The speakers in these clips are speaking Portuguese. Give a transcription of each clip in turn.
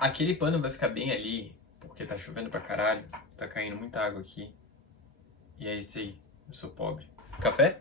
Aquele pano vai ficar bem ali, porque tá chovendo pra caralho, tá caindo muita água aqui. E é isso aí, eu sou pobre. Café?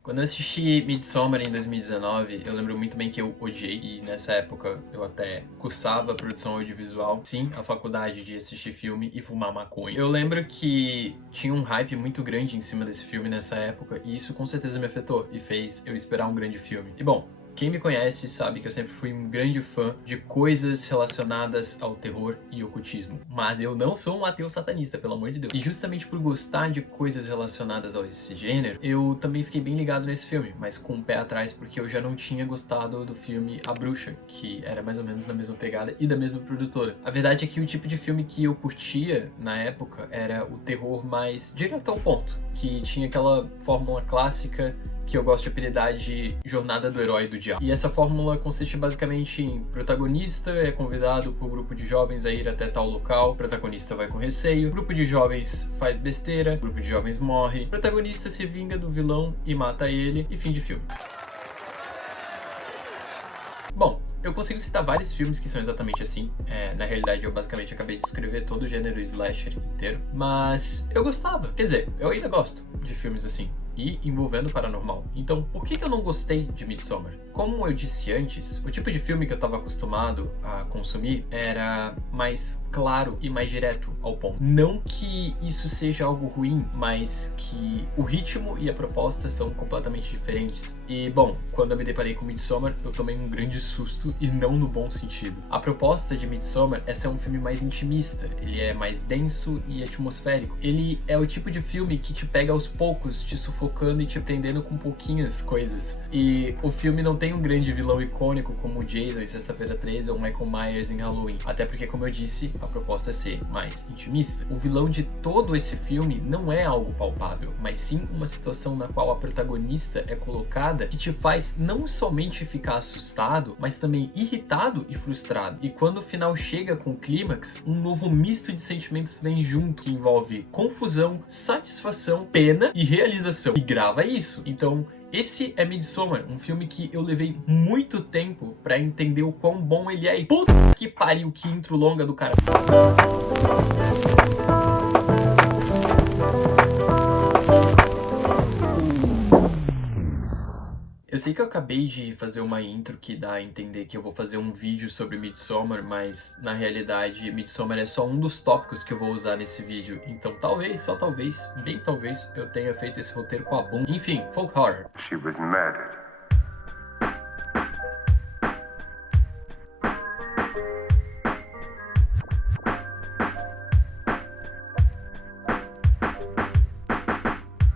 Quando eu assisti Midsommar em 2019, eu lembro muito bem que eu odiei, e nessa época eu até cursava produção audiovisual, sim, a faculdade de assistir filme e fumar maconha. Eu lembro que tinha um hype muito grande em cima desse filme nessa época, e isso com certeza me afetou e fez eu esperar um grande filme. E bom, quem me conhece sabe que eu sempre fui um grande fã de coisas relacionadas ao terror e ocultismo. Mas eu não sou um ateu satanista, pelo amor de Deus. E justamente por gostar de coisas relacionadas a esse gênero, eu também fiquei bem ligado nesse filme, mas com o pé atrás porque eu já não tinha gostado do filme A Bruxa, que era mais ou menos na mesma pegada e da mesma produtora. A verdade é que o tipo de filme que eu curtia na época era o terror mais direto ao ponto, que tinha aquela fórmula clássica que eu gosto de apelidar de Jornada do Herói do Diabo. E essa fórmula consiste basicamente em protagonista é convidado por um grupo de jovens a ir até tal local, o protagonista vai com receio, grupo de jovens faz besteira, grupo de jovens morre, o protagonista se vinga do vilão e mata ele, e fim de filme. Bom, eu consigo citar vários filmes que são exatamente assim. Na realidade, eu basicamente acabei de escrever todo o gênero slasher inteiro. Mas eu gostava. Quer dizer, eu ainda gosto de filmes assim. E envolvendo paranormal. Então, por que eu não gostei de Midsommar? Como eu disse antes, o tipo de filme que eu estava acostumado a consumir era mais claro e mais direto ao ponto. Não que isso seja algo ruim, mas que o ritmo e a proposta são completamente diferentes. E, bom, quando eu me deparei com Midsommar, eu tomei um grande susto, e não no bom sentido. A proposta de Midsommar é ser um filme mais intimista, ele é mais denso e atmosférico. Ele é o tipo de filme que te pega aos poucos, te sufocando e te prendendo com pouquinhas coisas. E o filme não tem um grande vilão icônico como o Jason em Sexta-feira 13 ou Michael Myers em Halloween. Até porque, como eu disse, a proposta é ser mais intimista. O vilão de todo esse filme não é algo palpável, mas sim uma situação na qual a protagonista é colocada que te faz não somente ficar assustado, mas também irritado e frustrado. E quando o final chega com o clímax, um novo misto de sentimentos vem junto, que envolve confusão, satisfação, pena e realização. E grava isso. Então, esse é Midsommar, um filme que eu levei muito tempo pra entender o quão bom ele é. E puta que pariu, que intro longa do cara. Eu sei que eu acabei de fazer uma intro que dá a entender que eu vou fazer um vídeo sobre Midsommar, mas na realidade Midsommar é só um dos tópicos que eu vou usar nesse vídeo. Então talvez, só talvez, bem talvez, eu tenha feito esse roteiro com a bunda. Enfim, folk horror. She was murdered.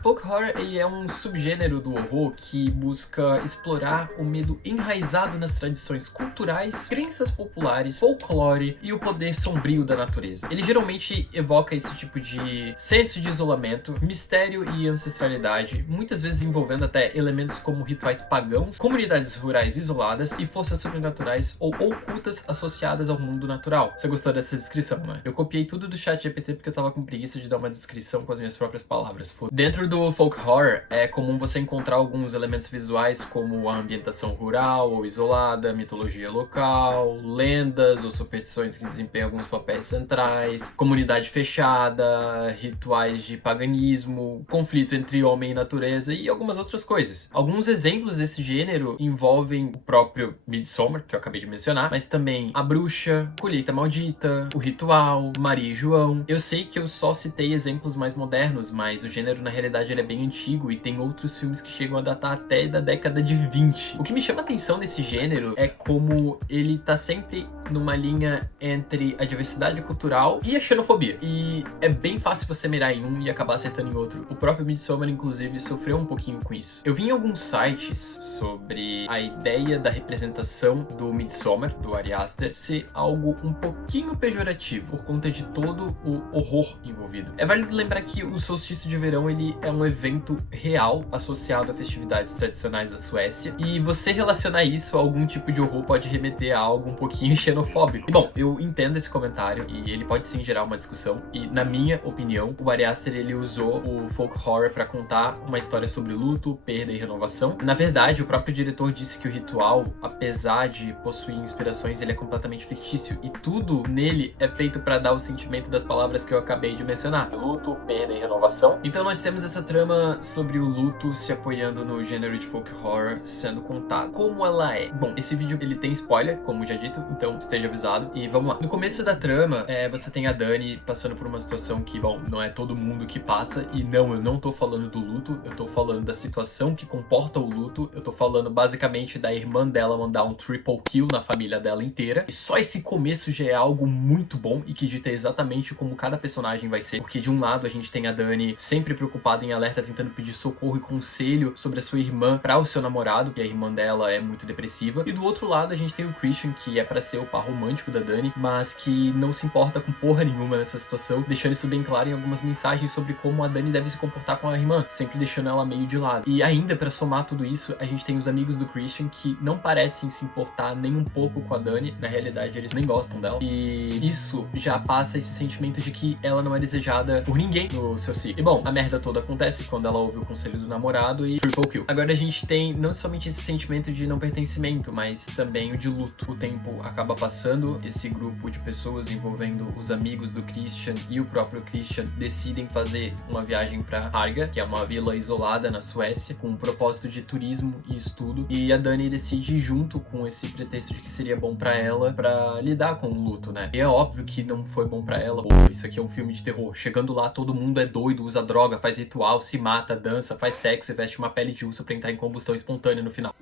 Folk horror, ele é um subgênero do horror que busca explorar o medo enraizado nas tradições culturais, crenças populares, folclore e o poder sombrio da natureza. Ele geralmente evoca esse tipo de senso de isolamento, mistério e ancestralidade, muitas vezes envolvendo até elementos como rituais pagãos, comunidades rurais isoladas e forças sobrenaturais ou ocultas associadas ao mundo natural. Você gostou dessa descrição, né? Eu copiei tudo do ChatGPT porque eu tava com preguiça de dar uma descrição com as minhas próprias palavras. Dentro do folk horror, é comum você encontrar alguns elementos visuais como a ambientação rural ou isolada, mitologia local, lendas ou superstições que desempenham alguns papéis centrais, comunidade fechada, rituais de paganismo, conflito entre homem e natureza e algumas outras coisas. Alguns exemplos desse gênero envolvem o próprio Midsommar, que eu acabei de mencionar, mas também A Bruxa, Colheita Maldita, O Ritual, Maria e João. Eu sei que eu só citei exemplos mais modernos, mas o gênero na realidade ele é bem antigo e tem outros filmes que chegam a datar até da década de 20. O que me chama a atenção nesse gênero é como ele tá sempre numa linha entre a diversidade cultural e a xenofobia. E é bem fácil você mirar em um e acabar acertando em outro. O próprio Midsommar, inclusive, sofreu um pouquinho com isso. Eu vi em alguns sites sobre a ideia da representação do Midsommar, do Ari Aster, ser algo um pouquinho pejorativo por conta de todo o horror envolvido. É válido lembrar que o solstício de verão ele é um evento real associado a festividades tradicionais da Suécia, e você relacionar isso a algum tipo de horror pode remeter a algo um pouquinho xenofóbico xenofóbico. E bom, eu entendo esse comentário e ele pode sim gerar uma discussão. E na minha opinião, o Ari Aster ele usou o folk horror para contar uma história sobre luto, perda e renovação. Na verdade, o próprio diretor disse que o ritual, apesar de possuir inspirações, ele é completamente fictício e tudo nele é feito para dar o sentimento das palavras que eu acabei de mencionar: luto, perda e renovação. Então nós temos essa trama sobre o luto se apoiando no gênero de folk horror sendo contado. Como ela é? Bom, esse vídeo ele tem spoiler, como já dito, então esteja avisado. E vamos lá. No começo da trama, você tem a Dani passando por uma situação que, bom, não é todo mundo que passa. E não, eu não tô falando do luto, eu tô falando da situação que comporta o luto. Eu tô falando basicamente da irmã dela mandar um triple kill na família dela inteira. E só esse começo já é algo muito bom e que dita exatamente como cada personagem vai ser. Porque de um lado a gente tem a Dani sempre preocupada em alerta, tentando pedir socorro e conselho sobre a sua irmã para o seu namorado, que a irmã dela é muito depressiva. E do outro lado a gente tem o Christian, que é para ser o par romântico da Dani, mas que não se importa com porra nenhuma nessa situação, deixando isso bem claro em algumas mensagens sobre como a Dani deve se comportar com a irmã, sempre deixando ela meio de lado. E ainda, para somar tudo isso, a gente tem os amigos do Christian que não parecem se importar nem um pouco com a Dani, na realidade eles nem gostam dela, e isso já passa esse sentimento de que ela não é desejada por ninguém no seu ciclo. E bom, a merda toda acontece quando ela ouve o conselho do namorado e triple kill. Agora a gente tem não somente esse sentimento de não pertencimento, mas também o de luto. O tempo acaba passando, esse grupo de pessoas envolvendo os amigos do Christian e o próprio Christian decidem fazer uma viagem para Harga, que é uma vila isolada na Suécia, com um propósito de turismo e estudo, e a Dani decide ir junto com esse pretexto de que seria bom para ela para lidar com o luto, né? E é óbvio que não foi bom para ela. Isso aqui é um filme de terror. Chegando lá, todo mundo é doido, usa droga, faz ritual, se mata, dança, faz sexo e veste uma pele de urso pra entrar em combustão espontânea no final.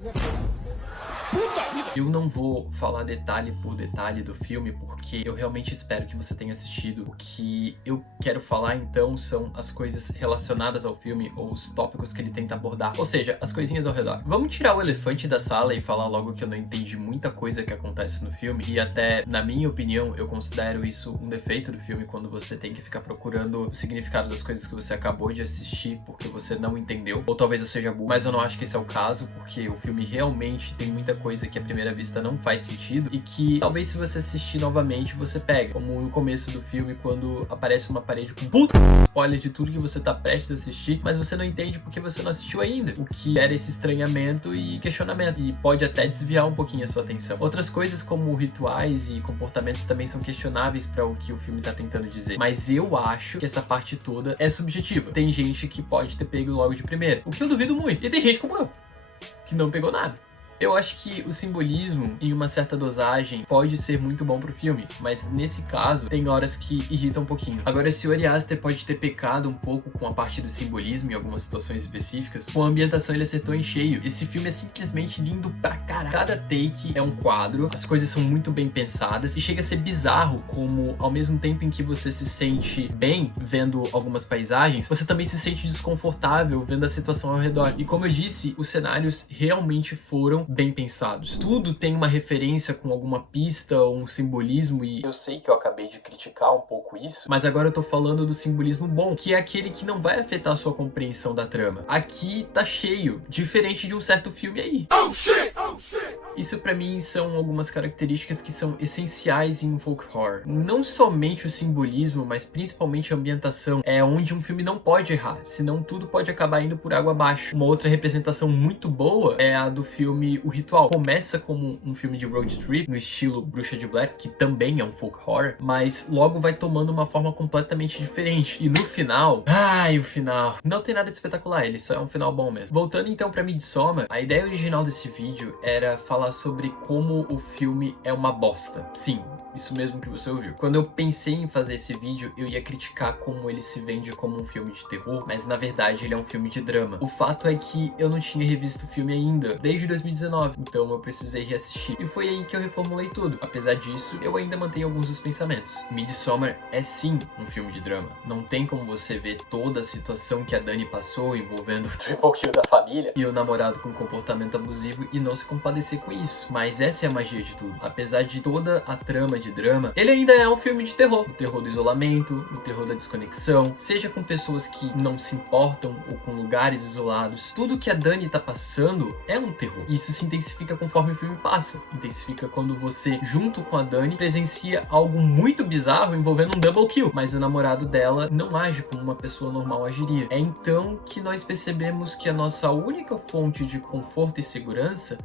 Eu não vou falar detalhe por detalhe do filme, porque eu realmente espero que você tenha assistido. O que eu quero falar, então, são as coisas relacionadas ao filme, ou os tópicos que ele tenta abordar, ou seja, as coisinhas ao redor. Vamos tirar o elefante da sala e falar logo que eu não entendi muita coisa que acontece no filme, e até, na minha opinião, eu considero isso um defeito do filme, quando você tem que ficar procurando o significado das coisas que você acabou de assistir, porque você não entendeu, ou talvez eu seja burro, mas eu não acho que esse é o caso, porque o filme realmente tem muita coisa que à primeira vista não faz sentido e que talvez se você assistir novamente você pega, como no começo do filme quando aparece uma parede com puta spoiler de tudo que você tá prestes a assistir, mas você não entende porque você não assistiu ainda, o que gera esse estranhamento e questionamento e pode até desviar um pouquinho a sua atenção. Outras coisas como rituais e comportamentos também são questionáveis para o que o filme tá tentando dizer, mas eu acho que essa parte toda é subjetiva. Tem gente que pode ter pego logo de primeira, o que eu duvido muito, e tem gente como eu que não pegou nada. Eu acho que o simbolismo, em uma certa dosagem, pode ser muito bom pro filme, mas nesse caso, tem horas que irritam um pouquinho. Agora, se o Ari Aster pode ter pecado um pouco com a parte do simbolismo em algumas situações específicas, com a ambientação ele acertou em cheio. Esse filme é simplesmente lindo pra caralho. Cada take é um quadro, as coisas são muito bem pensadas, e chega a ser bizarro como, ao mesmo tempo em que você se sente bem vendo algumas paisagens, você também se sente desconfortável vendo a situação ao redor. E como eu disse, os cenários realmente foram bem pensados. Tudo tem uma referência com alguma pista ou um simbolismo, e eu sei que eu acabei de criticar um pouco isso, mas agora eu tô falando do simbolismo bom, que é aquele que não vai afetar a sua compreensão da trama. Aqui tá cheio, diferente de um certo filme aí. Oh shit! Oh shit! Isso pra mim são algumas características que são essenciais em um folk horror. Não somente o simbolismo, mas principalmente a ambientação. É onde um filme não pode errar, senão tudo pode acabar indo por água abaixo. Uma outra representação muito boa é a do filme O Ritual. Começa como um filme de road trip, no estilo Bruxa de Blair, que também é um folk horror, mas logo vai tomando uma forma completamente diferente. E no final... o final... não tem nada de espetacular, ele só é um final bom mesmo. Voltando então pra Midsommar, a ideia original desse vídeo era falar sobre como o filme é uma bosta. Sim, isso mesmo que você ouviu. Quando eu pensei em fazer esse vídeo, eu ia criticar como ele se vende como um filme de terror, mas na verdade ele é um filme de drama. O fato é que eu não tinha revisto o filme ainda, desde 2019, então eu precisei reassistir. E foi aí que eu reformulei tudo. Apesar disso, eu ainda mantenho alguns dos pensamentos. Midsommar é sim um filme de drama. Não tem como você ver toda a situação que a Dani passou envolvendo o triple kill da família e o namorado com comportamento abusivo e não se compadecer com isso. Mas essa é a magia de tudo. Apesar de toda a trama de drama, ele ainda é um filme de terror. O terror do isolamento, o terror da desconexão, seja com pessoas que não se importam ou com lugares isolados. Tudo que a Dani tá passando é um terror. Isso se intensifica conforme o filme passa. Intensifica quando você, junto com a Dani, presencia algo muito bizarro envolvendo um double kill, mas o namorado dela não age como uma pessoa normal agiria. É então que nós percebemos que a nossa única fonte de conforto e segurança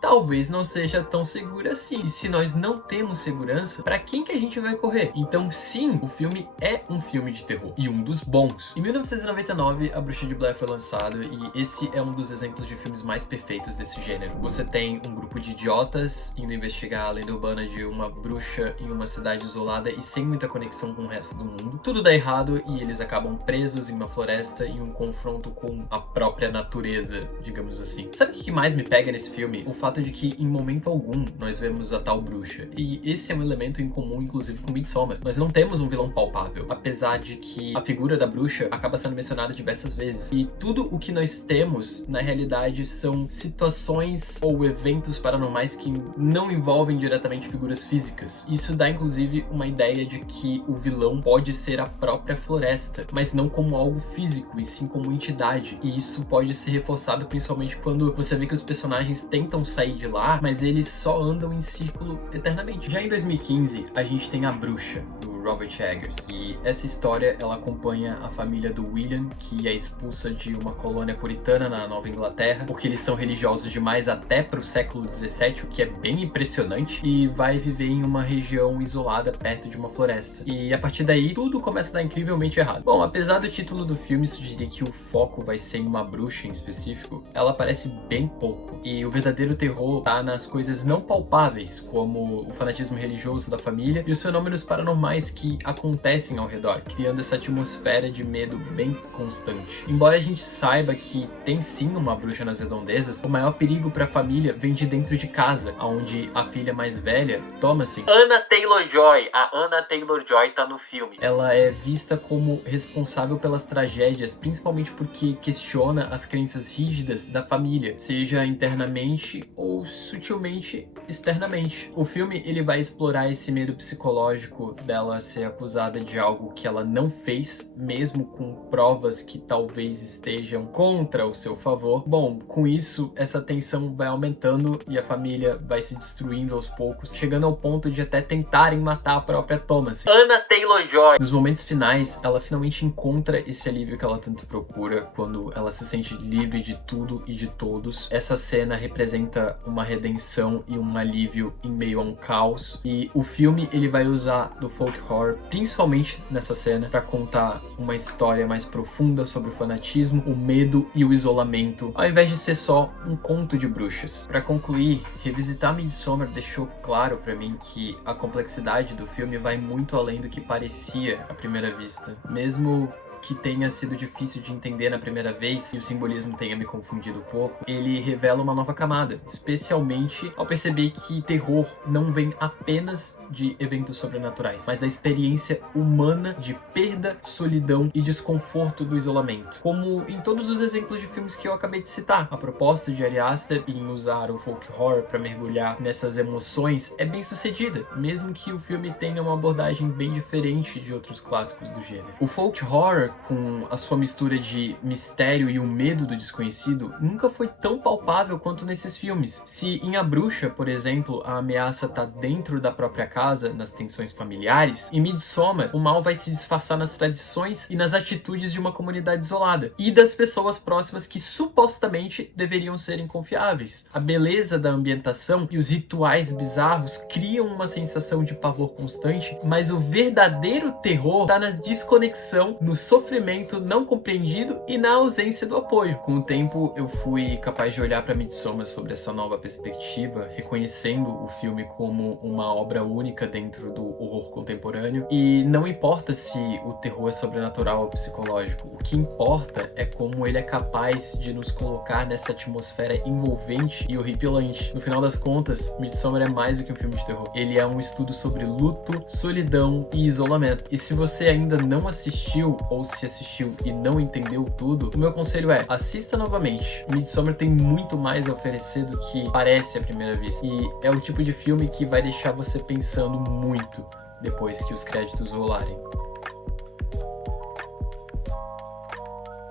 talvez não seja tão segura assim. E se nós não temos segurança, pra quem que a gente vai correr? Então sim, o filme é um filme de terror, e um dos bons. Em 1999, A Bruxa de Blair foi lançado, e esse é um dos exemplos de filmes mais perfeitos desse gênero. Você tem um grupo de idiotas indo investigar a lenda urbana de uma bruxa em uma cidade isolada e sem muita conexão com o resto do mundo. Tudo dá errado e eles acabam presos em uma floresta em um confronto com a própria natureza, digamos assim. Sabe o que mais me pega nesse filme? O fato de que em momento algum nós vemos a tal bruxa. E esse é um elemento em comum, inclusive, com Midsommar. Nós não temos um vilão palpável, apesar de que a figura da bruxa acaba sendo mencionada diversas vezes. E tudo o que nós temos, na realidade, são situações ou eventos paranormais que não envolvem diretamente figuras físicas. Isso dá, inclusive, uma ideia de que o vilão pode ser a própria floresta, mas não como algo físico, e sim como entidade. E isso pode ser reforçado principalmente quando você vê que os personagens tentam sair de lá, mas eles só andam em círculo eternamente. Já em 2015, a gente tem A Bruxa, do Robert Eggers, e essa história ela acompanha a família do William, que é expulsa de uma colônia puritana na Nova Inglaterra, porque eles são religiosos demais até para o século 17, o que é bem impressionante, e vai viver em uma região isolada perto de uma floresta. E a partir daí, tudo começa a dar incrivelmente errado. Bom, apesar do título do filme sugerir que o foco vai ser em uma bruxa em específico, ela aparece bem pouco, e o verdadeiro terror tá nas coisas não palpáveis, como o fanatismo religioso da família e os fenômenos paranormais que acontecem ao redor, criando essa atmosfera de medo bem constante. Embora a gente saiba que tem sim uma bruxa nas redondezas, o maior perigo para a família vem de dentro de casa, onde a filha mais velha, Thomasin, Anna Taylor-Joy, a Anna Taylor-Joy tá no filme. Ela é vista como responsável pelas tragédias, principalmente porque questiona as crenças rígidas da família, seja internamente ou sutilmente externamente. O filme ele vai explorar esse medo psicológico dela ser acusada de algo que ela não fez, mesmo com provas que talvez estejam contra o seu favor. Bom, com isso, essa tensão vai aumentando e a família vai se destruindo aos poucos, chegando ao ponto de até tentarem matar a própria Thomas. Anna Taylor-Joy! Nos momentos finais, ela finalmente encontra esse alívio que ela tanto procura, quando ela se sente livre de tudo e de todos. Essa cena representa uma redenção e um alívio em meio a um caos, e o filme ele vai usar do folk horror, principalmente nessa cena, para contar uma história mais profunda sobre o fanatismo, o medo e o isolamento, ao invés de ser só um conto de bruxas. Para concluir, revisitar Midsommar deixou claro para mim que a complexidade do filme vai muito além do que parecia à primeira vista. Mesmo que tenha sido difícil de entender na primeira vez e o simbolismo tenha me confundido um pouco, ele revela uma nova camada, especialmente ao perceber que terror não vem apenas de eventos sobrenaturais, mas da experiência humana de perda, solidão e desconforto do isolamento. Como em todos os exemplos de filmes que eu acabei de citar, a proposta de Ari Aster em usar o folk horror para mergulhar nessas emoções é bem sucedida, mesmo que o filme tenha uma abordagem bem diferente de outros clássicos do gênero. O folk horror, com a sua mistura de mistério e o medo do desconhecido, nunca foi tão palpável quanto nesses filmes. Se em A Bruxa, por exemplo, a ameaça tá dentro da própria casa, nas tensões familiares, em Midsommar, o mal vai se disfarçar nas tradições e nas atitudes de uma comunidade isolada, e das pessoas próximas que supostamente deveriam serem confiáveis. A beleza da ambientação e os rituais bizarros criam uma sensação de pavor constante, mas o verdadeiro terror tá na desconexão, no sofrimento não compreendido e na ausência do apoio. Com o tempo, eu fui capaz de olhar para Midsommar sobre essa nova perspectiva, reconhecendo o filme como uma obra única dentro do horror contemporâneo. E não importa se o terror é sobrenatural ou psicológico, o que importa é como ele é capaz de nos colocar nessa atmosfera envolvente e horripilante. No final das contas, Midsommar é mais do que um filme de terror. Ele é um estudo sobre luto, solidão e isolamento. E se você ainda não assistiu, ou se assistiu e não entendeu tudo, o meu conselho é: assista novamente. Midsommar tem muito mais a oferecer do que parece à primeira vista. E é o tipo de filme que vai deixar você pensando muito depois que os créditos rolarem.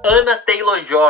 Anna Taylor-Joy.